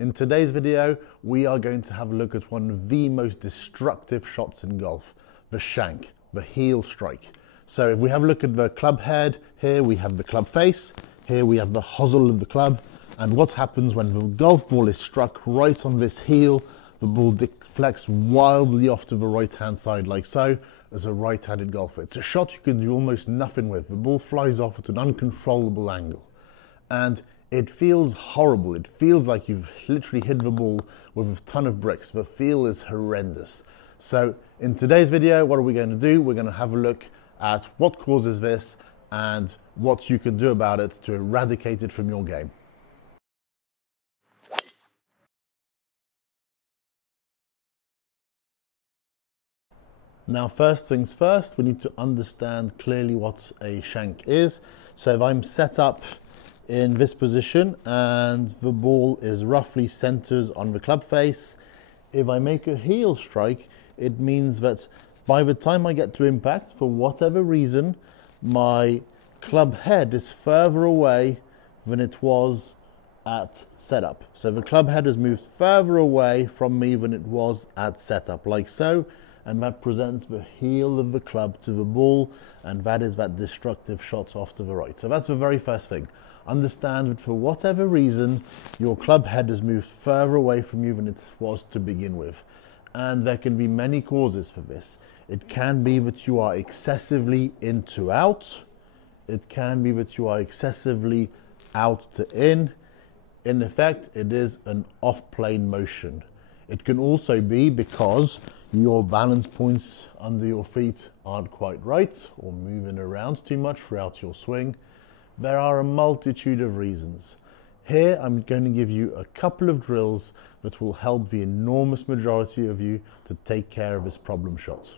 In today's video, we are going to have a look at one of the most destructive shots in golf, the shank, the heel strike. So if we have a look at the club head, here we have the club face, here we have the hosel of the club, and what happens when the golf ball is struck right on this heel, the ball deflects wildly off to the right-hand side like so, as a right-handed golfer. It's a shot you can do almost nothing with. The ball flies off at an uncontrollable angle. And it feels horrible. It feels like you've literally hit the ball with a ton of bricks. The feel is horrendous. So in today's video, what are we going to do? We're going to have a look at what causes this and what you can do about it to eradicate it from your game. Now, first things first, we need to understand clearly what a shank is. So if I'm set up in this position and the ball is roughly centered on the club face, if I make a heel strike, it means that by the time I get to impact, for whatever reason, my club head is further away than it was at setup. So the club head has moved further away from me than it was at setup, like so, and that presents the heel of the club to the ball, and that is that destructive shot off to the right. So that's the very first thing. Understand that for whatever reason, your club head has moved further away from you than it was to begin with. And there can be many causes for this. It can be that you are excessively in to out. It can be that you are excessively out to in. In effect, it is an off-plane motion. It can also be because your balance points under your feet aren't quite right or moving around too much throughout your swing. There are a multitude of reasons. Here I'm going to give you a couple of drills that will help the enormous majority of you to take care of this problem shot.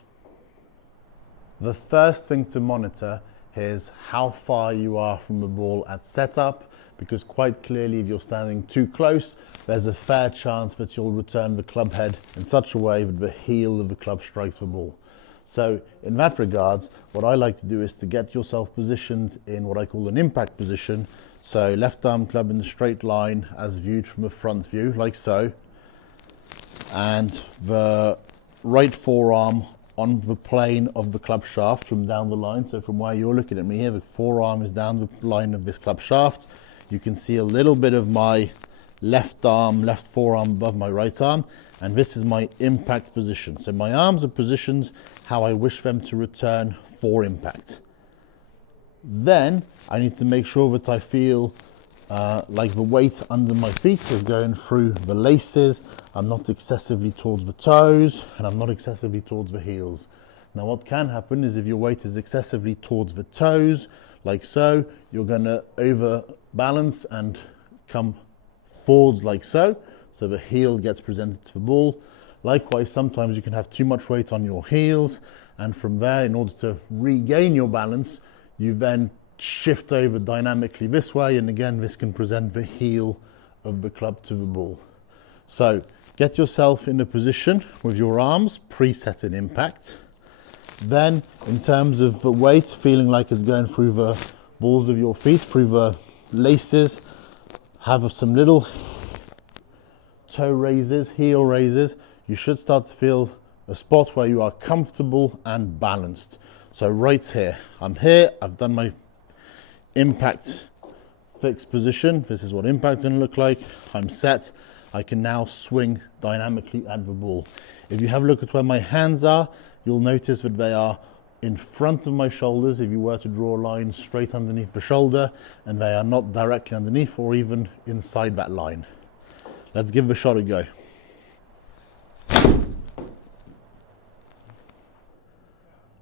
The first thing to monitor is how far you are from the ball at setup, because quite clearly if you're standing too close, there's a fair chance that you'll return the club head in such a way that the heel of the club strikes the ball. So in that regards, what I like to do is to get yourself positioned in what I call an impact position. So left arm club in the straight line as viewed from a front view, like so. And the right forearm on the plane of the club shaft from down the line. So from where you're looking at me here, the forearm is down the line of this club shaft. You can see a little bit of my left forearm above my right arm, and this is my impact position. So my arms are positioned how I wish them to return for impact. Then I need to make sure that I feel like the weight under my feet is going through the laces. I'm not excessively towards the toes, and I'm not excessively towards the heels. Now what can happen is if your weight is excessively towards the toes, like so, you're going to overbalance and come forwards like so, so the heel gets presented to the ball. Likewise, sometimes you can have too much weight on your heels, and from there, in order to regain your balance, you then shift over dynamically this way, and again, this can present the heel of the club to the ball. So get yourself in a position with your arms preset in impact. Then, in terms of the weight, feeling like it's going through the balls of your feet, through the laces, have some little toe raises, heel raises. You should start to feel a spot where you are comfortable and balanced. So right here, I'm here, I've done my impact fixed position. This is what impact is going to look like. I'm set. I can now swing dynamically at the ball. If you have a look at where my hands are, you'll notice that they are in front of my shoulders if you were to draw a line straight underneath the shoulder, and they are not directly underneath or even inside that line. Let's give the shot a go.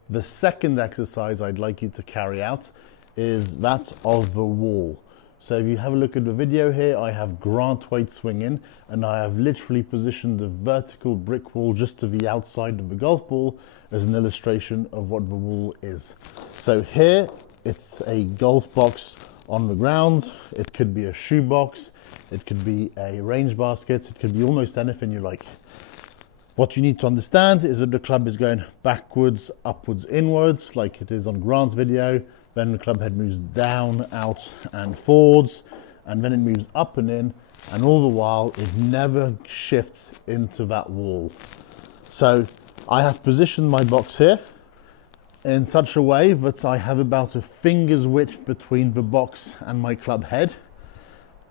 The second exercise I'd like you to carry out is that of the wall. So if you have a look at the video here, I have Grant weight swinging, and I have literally positioned a vertical brick wall just to the outside of the golf ball as an illustration of what the wall is. So here, it's a golf box on the ground. It could be a shoe box, it could be a range basket, it could be almost anything you like. What you need to understand is that the club is going backwards, upwards, inwards, like it is on Grant's video. Then the club head moves down, out, and forwards. and then it moves up and in, and all the while it never shifts into that wall. So I have positioned my box here in such a way that I have about a finger's width between the box and my club head.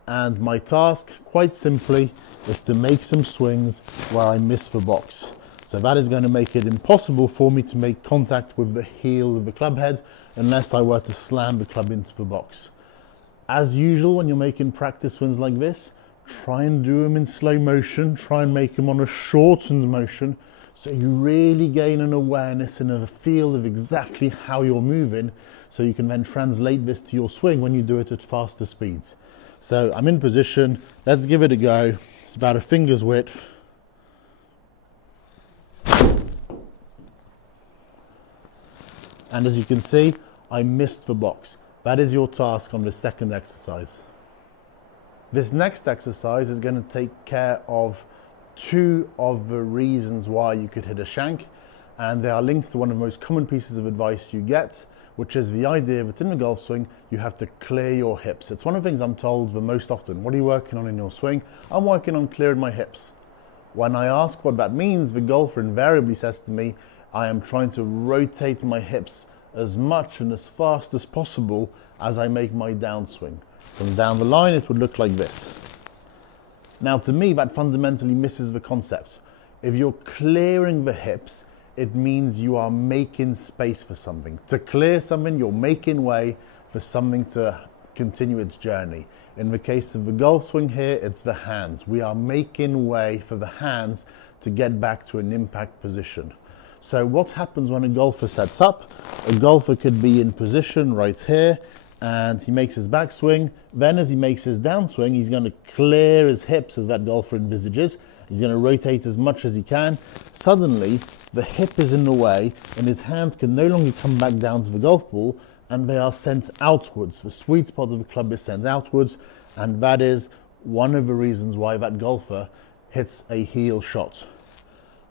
And my task, quite simply, is to make some swings where I miss the box. So that is going to make it impossible for me to make contact with the heel of the club head unless I were to slam the club into the box. As usual, when you're making practice swings like this, try and do them in slow motion, try and make them on a shortened motion, so you really gain an awareness and a feel of exactly how you're moving, so you can then translate this to your swing when you do it at faster speeds. So I'm in position, let's give it a go. It's about a finger's width. And as you can see, I missed the box. That is your task on the second exercise. This next exercise is going to take care of two of the reasons why you could hit a shank, and they are linked to one of the most common pieces of advice you get, which is the idea that in the golf swing you have to clear your hips. It's one of the things I'm told the most often. What are you working on in your swing? I'm working on clearing my hips. When I ask what that means, the golfer invariably says to me, I am trying to rotate my hips as much and as fast as possible as I make my downswing. From down the line it would look like this. Now to me that fundamentally misses the concept. If you're clearing the hips, it means you are making space for something. To clear something, you're making way for something to continue its journey. In the case of the golf swing here, it's the hands. We are making way for the hands to get back to an impact position. So what happens when a golfer sets up? A golfer could be in position right here, and he makes his backswing. Then as he makes his downswing, he's going to clear his hips as that golfer envisages. He's going to rotate as much as he can. Suddenly, the hip is in the way, and his hands can no longer come back down to the golf ball, and they are sent outwards. The sweet spot of the club is sent outwards, and that is one of the reasons why that golfer hits a heel shot.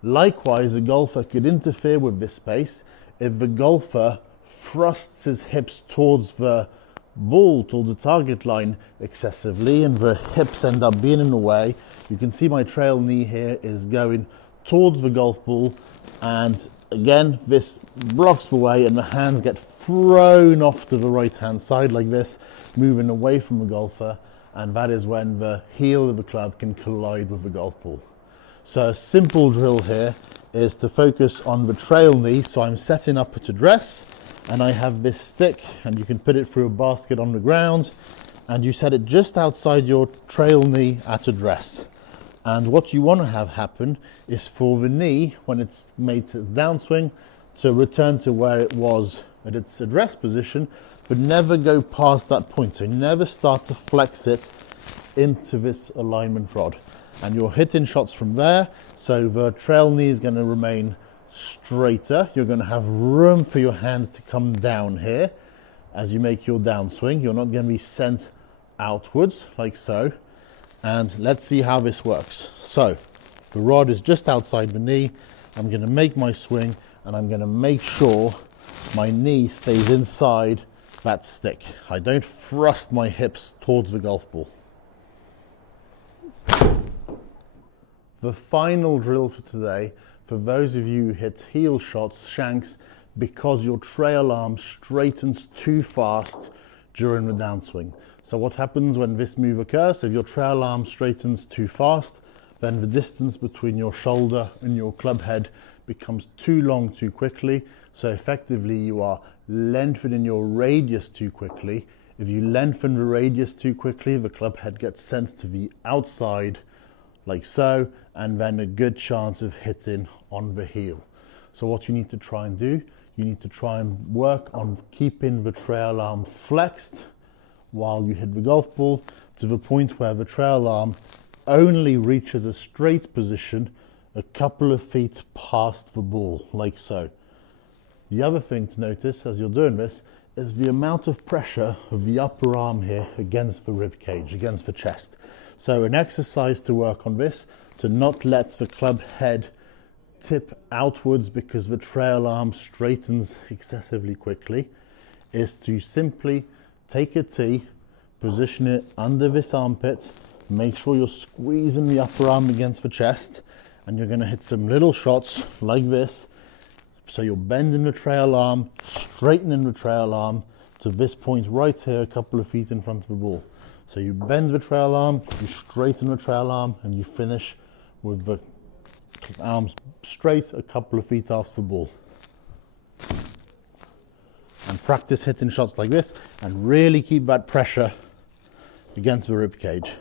Likewise, a golfer could interfere with this space if the golfer thrusts his hips towards the ball, towards the target line excessively, and the hips end up being in the way. You can see my trail knee here is going towards the golf ball, and again this blocks the way and the hands get thrown off to the right hand side like this, moving away from the golfer, and that is when the heel of the club can collide with the golf ball. So a simple drill here is to focus on the trail knee. So I'm setting up at address, and I have this stick, and you can put it through a basket on the ground, and you set it just outside your trail knee at address. And what you want to have happen is for the knee, when it's made its downswing, to return to where it was at its address position, but never go past that point. So never start to flex it into this alignment rod. And you're hitting shots from there, so the trail knee is going to remain straighter. You're going to have room for your hands to come down here as you make your downswing. You're not going to be sent outwards like so. And let's see how this works. So the rod is just outside the knee. I'm going to make my swing, and I'm going to make sure my knee stays inside that stick. I don't thrust my hips towards the golf ball. The final drill for today, for those of you who hit heel shots, shanks, because your trail arm straightens too fast during the downswing. So what happens when this move occurs? If your trail arm straightens too fast, then the distance between your shoulder and your club head becomes too long too quickly. So effectively you are lengthening your radius too quickly. If you lengthen the radius too quickly, the club head gets sent to the outside like so, and then a good chance of hitting on the heel. So what you need to try and do, you need to try and work on keeping the trail arm flexed while you hit the golf ball to the point where the trail arm only reaches a straight position a couple of feet past the ball, like so. The other thing to notice as you're doing this is the amount of pressure of the upper arm here against the rib cage, against the chest. So an exercise to work on this, to not let the club head tip outwards because the trail arm straightens excessively quickly, is to simply take a tee, position it under this armpit, make sure you're squeezing the upper arm against the chest, and you're going to hit some little shots like this. So you're bending the trail arm, straightening the trail arm to this point right here, a couple of feet in front of the ball. So you bend the trail arm, you straighten the trail arm, and you finish with the arms straight a couple of feet after the ball. And practice hitting shots like this and really keep that pressure against the rib cage.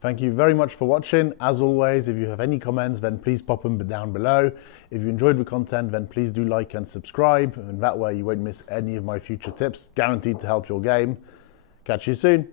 Thank you very much for watching. As always, if you have any comments, then please pop them down below. If you enjoyed the content, then please do like and subscribe, and that way you won't miss any of my future tips, guaranteed to help your game. Catch you soon.